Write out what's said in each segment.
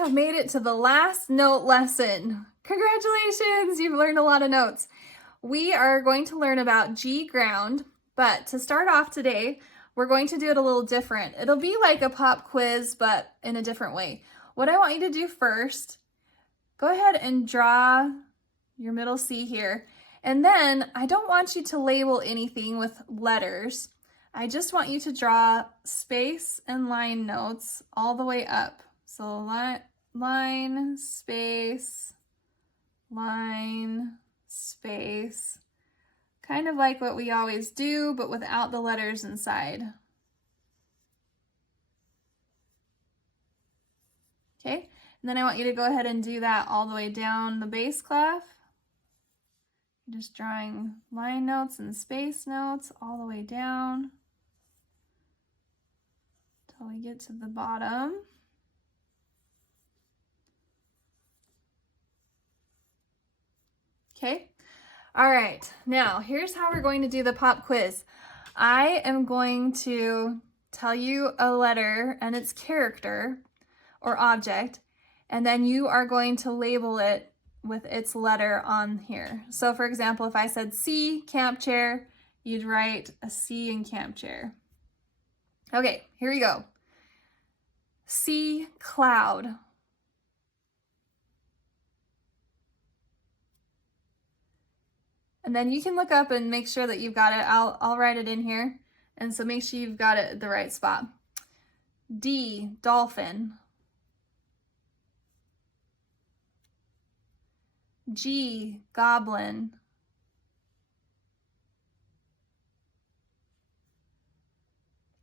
have made it to the last note lesson. Congratulations, you've learned a lot of notes. We are going to learn about G ground, but to start off today, we're going to do it a little different. It'll be like a pop quiz, but in a different way. What I want you to do first, go ahead and draw your middle C here. And then I don't want you to label anything with letters. I just want you to draw space and line notes all the way up. So line, space, line, space. Kind of like what we always do, but without the letters inside. Okay, and then I want you to go ahead and do that all the way down the bass clef. Just drawing line notes and space notes all the way down until we get to the bottom. Okay, all right, now here's how we're going to do the pop quiz. I am going to tell you a letter and its character or object, and then you are going to label it with its letter on here. So for example, if I said C, camp chair, you'd write a C in camp chair. Okay, here we go. C, cloud. And then you can look up and make sure that you've got it. I'll write it in here. And so make sure you've got it at the right spot. D, dolphin. G, goblin.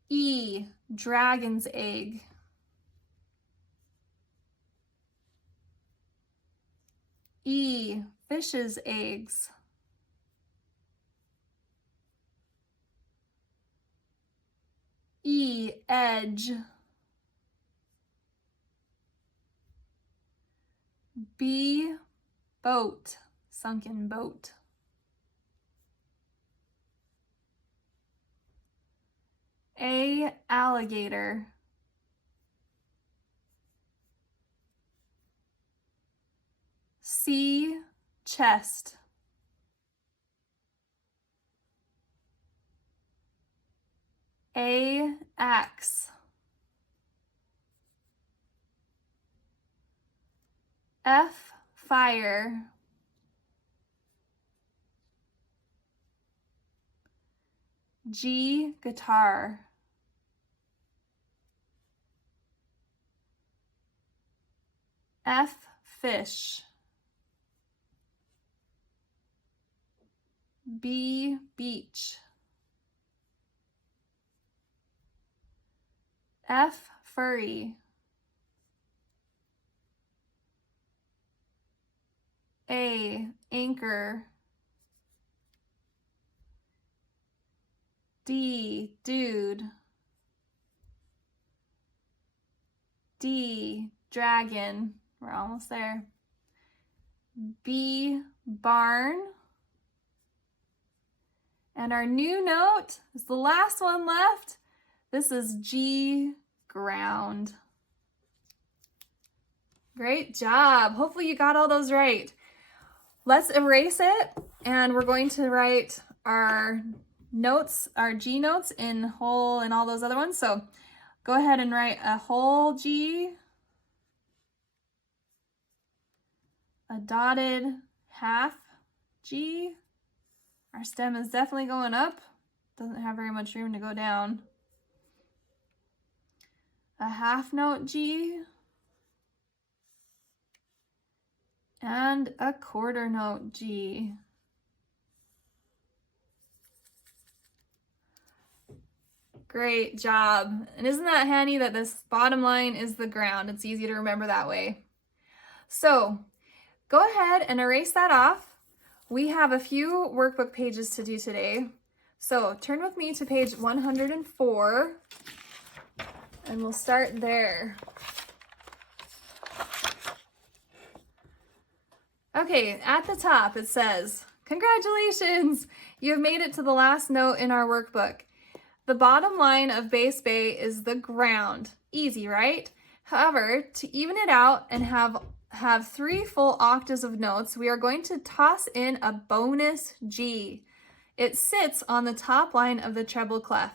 E, dragon's egg. E, fish's eggs. E, edge. B, boat, sunken boat. A, alligator. C, chest. A, axe. F, fire. G, guitar. F, fish. B, beach. F, furry. A, anchor. D, dude. D, dragon. We're almost there. B, barn. And our new note is the last one left. This is G, ground. Great job. Hopefully you got all those right. Let's erase it, and we're going to write our notes, our G notes in whole and all those other ones. So go ahead and write a whole G, a dotted half G. Our stem is definitely going up. Doesn't have very much room to go down. A half note G. And a quarter note G. Great job. And isn't that handy that this bottom line is the ground? It's easy to remember that way. So go ahead and erase that off. We have a few workbook pages to do today. So turn with me to page 104, and we'll start there. Okay, at the top it says, congratulations, you have made it to the last note in our workbook. The bottom line of Bass Bay is the ground. Easy, right? However, to even it out and have 3 full octaves of notes, we are going to toss in a bonus G. It sits on the top line of the treble clef.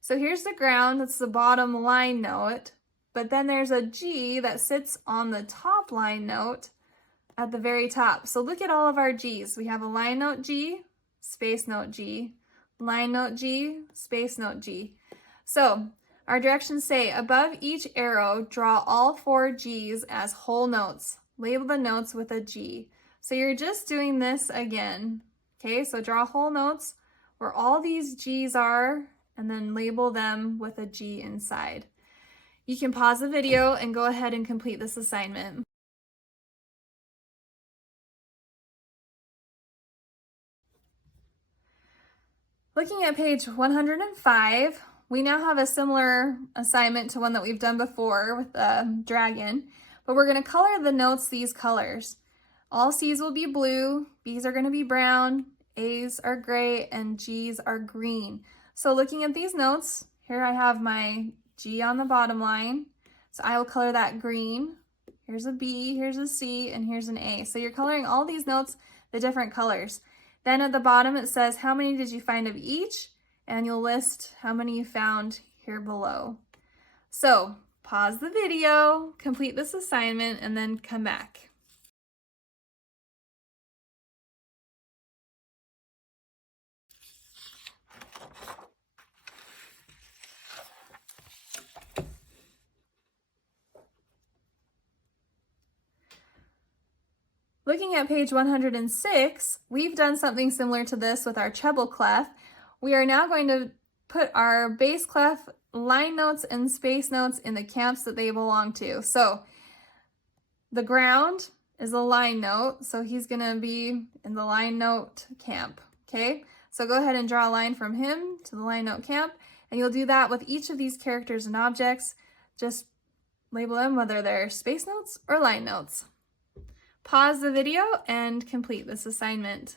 So here's the ground, that's the bottom line note, but then there's a G that sits on the top line note at the very top. So look at all of our G's. We have a line note G, space note G, line note G, space note G. So our directions say, above each arrow, draw all 4 G's as whole notes. Label the notes with a G. So you're just doing this again. Okay, so draw whole notes where all these G's are, and then label them with a G inside. You can pause the video and go ahead and complete this assignment. Looking at page 105, we now have a similar assignment to one that we've done before with the dragon, but we're going to color the notes these colors. All C's will be blue, B's are going to be brown, A's are gray, and G's are green. So looking at these notes, here I have my G on the bottom line, so I will color that green. Here's a B, here's a C, and here's an A. So you're coloring all these notes the different colors. Then at the bottom it says, how many did you find of each? And you'll list how many you found here below. So pause the video, complete this assignment, and then come back. Looking at page 106, we've done something similar to this with our treble clef. We are now going to put our bass clef line notes and space notes in the camps that they belong to. So the ground is a line note, so he's gonna be in the line note camp, okay? So go ahead and draw a line from him to the line note camp, and you'll do that with each of these characters and objects. Just label them whether they're space notes or line notes. Pause the video and complete this assignment.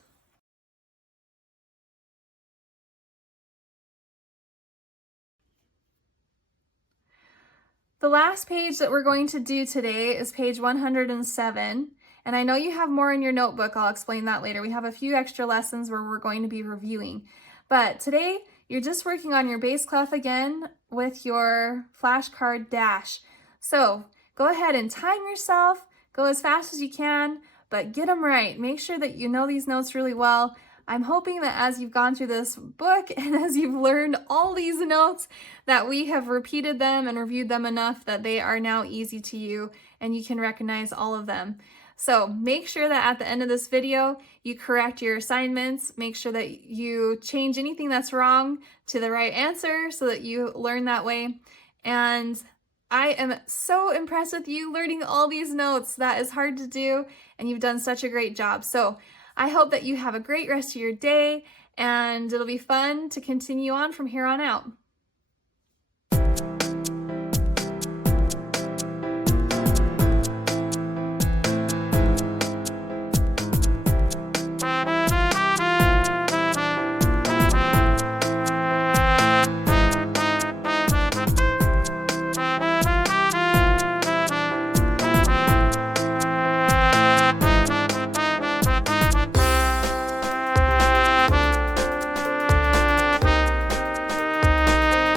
The last page that we're going to do today is page 107, and I know you have more in your notebook. I'll explain that later. We have a few extra lessons where we're going to be reviewing, but today you're just working on your bass clef again with your flashcard dash. So go ahead and time yourself. Go as fast as you can, but get them right. Make sure that you know these notes really well. I'm hoping that as you've gone through this book and as you've learned all these notes, that we have repeated them and reviewed them enough that they are now easy to you and you can recognize all of them. So make sure that at the end of this video, you correct your assignments. Make sure that you change anything that's wrong to the right answer so that you learn that way. And I am so impressed with you learning all these notes. That is hard to do, and you've done such a great job. So I hope that you have a great rest of your day, and it'll be fun to continue on from here on out.